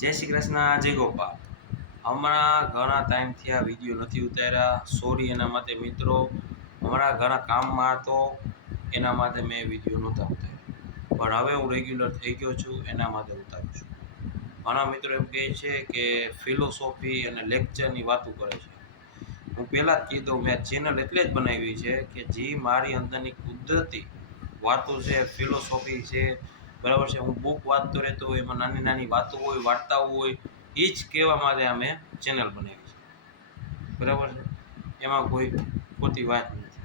જય શ્રી કૃષ્ણ, જય ગોપાલ. હમણાં ઘણા ટાઈમથી આ વિડીયો નથી ઉતાર્યા. સોરી એના માટે મિત્રો. હમણાં ઘણા કામમાં હતો, એના માટે મેં વિડીયો નહોતા ઉતાર્યા. પણ હવે હું રેગ્યુલર થઈ ગયો છું, એના માટે ઉતારું છું. ઘણા મિત્રો એમ કહે છે કે ફિલોસોફી અને લેક્ચરની વાતો કરે છે. હું પહેલાં જ કીધું, મેં ચેનલ એટલે જ બનાવી છે કે જે મારી અંદરની કુદરતી વાતો છે, ફિલોસોફી છે, બરાબર છે. હું બુક વાંચતો રહેતો હોય, એમાં નાની નાની વાતો હોય, વાર્તાઓ હોય, એ જ કહેવા માટે અમે ચેનલ બનાવી છે, બરાબર છે. એમાં કોઈ ખોટી વાત નથી.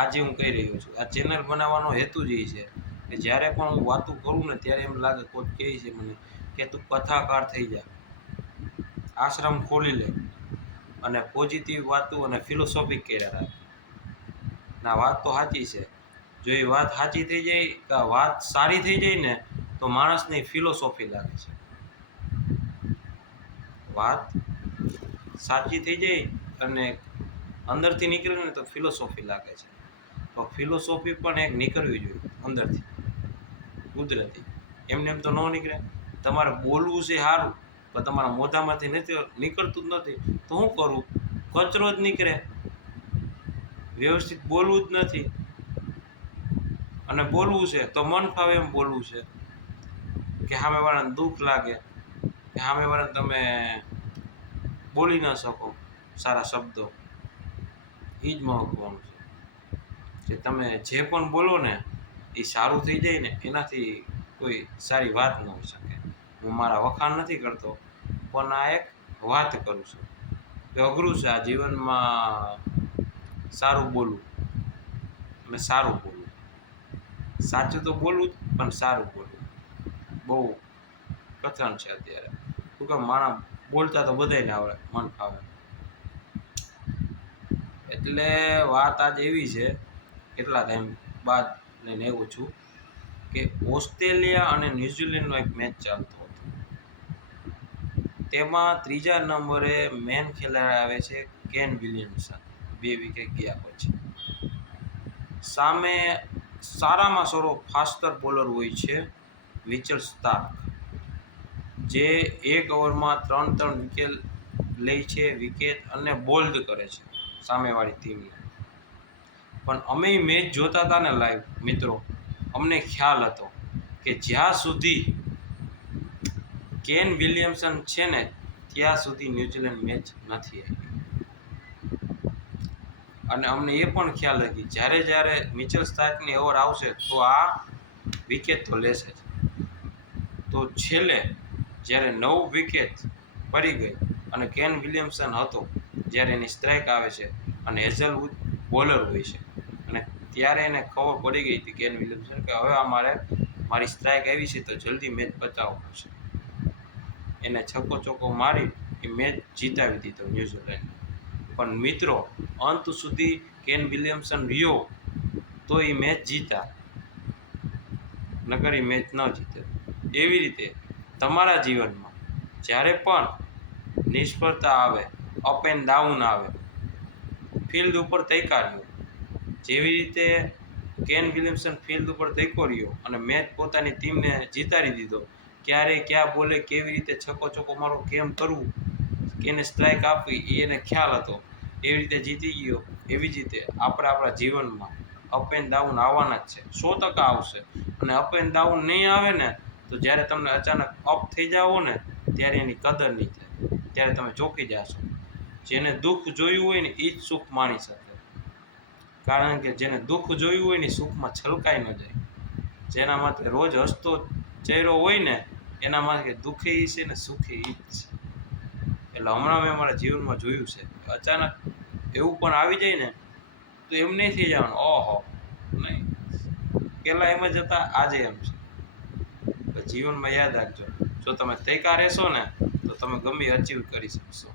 આજે હું કહી રહ્યો છું, આ ચેનલ બનાવવાનો હેતુ જ એ છે કે જ્યારે પણ હું વાતો કરું ને ત્યારે એમ લાગે, કોઈ કહે છે મને કે તું કથાકાર થઈ જા, આશ્રમ ખોલી લે અને પોઝિટિવ વાતો અને ફિલોસોફી કર્યા રાખે. ના, વાત તો સાચી છે. જો એ વાત સાચી થઈ જાય, કે વાત સારી થઈ જાય ને, તો માણસની ફિલોસોફી લાગે છે. વાત સાચી થઈ જાય અને અંદરથી નીકળે ને તો ફિલોસોફી લાગે છે. તો ફિલોસોફી પણ એક નીકળવી જોઈએ અંદરથી, કુદરતી. એમને એમ તો ન નીકળે. તમારે બોલવું છે સારું, પણ તમારા મોઢામાંથી નીકળતું જ નથી, તો શું કરવું? કચરો જ નીકળે. વ્યવસ્થિત બોલવું જ નથી, અને બોલવું છે તો મન ફાવે એમ બોલવું છે, કે સામેવાળાને દુઃખ લાગે, કે સામેવાળાને તમે બોલી ન શકો સારા શબ્દો. એ જ મહત્વનું છે કે તમે જે પણ બોલો ને એ સારું થઈ જાય ને, એનાથી કોઈ સારી વાત ન હોઈ શકે. હું મારા વખાણ નથી કરતો, પણ આ એક વાત કરું છું કે અઘરું છે આ જીવનમાં સારું બોલવું અને સારું બોલવું. સાચું તો બોલવું જ, પણ સારું બોલવું બહુ કઠણ છે અત્યારે. શું કામ? માણસ બોલતા તો બધાને આવડે, મન ફાવે. એટલે વાત આજ એવી છે, કેટલા ટાઈમ બાદ લઈને આવ્યો છું, કે ઓસ્ટ્રેલિયા અને ન્યૂઝીલેન્ડનો એક મેચ ચાલતો હતો. તેમાં ત્રીજા નંબરે મેન ખેલાડી આવે છે કેન વિલિયમસન. 2 વિકેટ ગયા પછી. સામે સારામાં સારો ફાસ્ટર બોલર હોય છે મિચેલ સ્ટાર્ક, જે 1 ઓવરમાં 3 વિકેટ લે છે, વિકેટ અને બોલ્ડ કરે છે સામેવાળી ટીમને. પણ અમે મેચ જોતા હતા ને લાઈવ મિત્રો, અમને ખ્યાલ હતો કે જ્યાં સુધી કેન વિલિયમસન છે ને, ત્યાં સુધી ન્યૂઝીલેન્ડ મેચ નથી આવી. અને અમને એ પણ ખ્યાલ હતી જ્યારે જ્યારે મિચેલ સ્ટાર્કની ઓવર આવશે તો આ વિકેટ તો લેશે જ. તો છેલ્લે જ્યારે 9 વિકેટ પડી ગઈ અને કેન વિલિયમસન હતો, જ્યારે એની સ્ટ્રાઇક આવે છે અને હેઝલવુડ બોલર હોય છે, અને ત્યારે એને ખબર પડી ગઈ હતી કેન વિલિયમસન કે હવે મારી સ્ટ્રાઇક આવી છે તો જલ્દી મેચ પતાવવો પડશે. એને છક્કો ચોક્કો મારી એ મેચ જીતાવી દીધો ન્યૂઝીલેન્ડ. પણ મિત્રો, અંત સુધી કેન વિલિયમસન રહ્યો તો એ મેચ જીતા, નકર એ મેચ ન જીતે. એવી રીતે તમારા જીવનમાં જ્યારે પણ નિષ્ફળતા આવે, અપ એન્ડ ડાઉન આવે, ફિલ્ડ ઉપર તૈકાર્યો, જેવી રીતે કેન વિલિયમસન ફિલ્ડ ઉપર તૈકો રહ્યો અને મેચ પોતાની ટીમને જીતાડી દીધો. ક્યારે ક્યાં બોલે, કેવી રીતે છક્કો ચોક્કો મારો, કેમ કરવું, કેને સ્ટ્રાઇક આપવી, એ એને ખ્યાલ હતો. એવી રીતે જીતી ગયો. એવી જ રીતે આપણે આપણા જીવનમાં અપ એન્ડ ડાઉન આવવાના જ છે, 100% આવશે. અને અપ એન્ડ ડાઉન નહીં આવે ને, તો જ્યારે તમને અચાનક અપ થઈ જાઓ ને, ત્યારે એની કદર નહીં થાય, ત્યારે તમે ચોંકી જશો. જેને દુઃખ જોયું હોય ને એ જ સુખ માણી શકે. કારણ કે જેને દુઃખ જોયું હોય ને સુખમાં છલકાઈ ન જાય. જેના માટે રોજ હસતો ચહેરો હોય ને, એના માટે દુઃખી એ છે ને સુખી એ જ છે. એટલે હમણાં મેં મારા જીવનમાં જોયું છે, અચાનક એવું પણ આવી જાય ને તો એમ નહીં થઈ જવાનું ઓહો નહીં, પહેલાં એમ જ હતા, આજે એમ છે. તો જીવનમાં યાદ રાખજો, જો તમે તૈકા રહેશો ને તો તમે ગમે અચીવ કરી શકશો.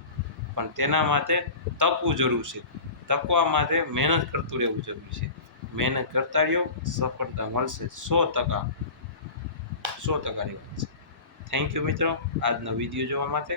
પણ તેના માટે તકવું જરૂર છે. તકવા માટે મહેનત કરતું રહેવું જરૂરી છે. મહેનત કરતા રહ્યો, સફળતા મળશે 100%. 100%ની વાત છે. થેન્ક યુ મિત્રો આજનો વિડીયો જોવા માટે.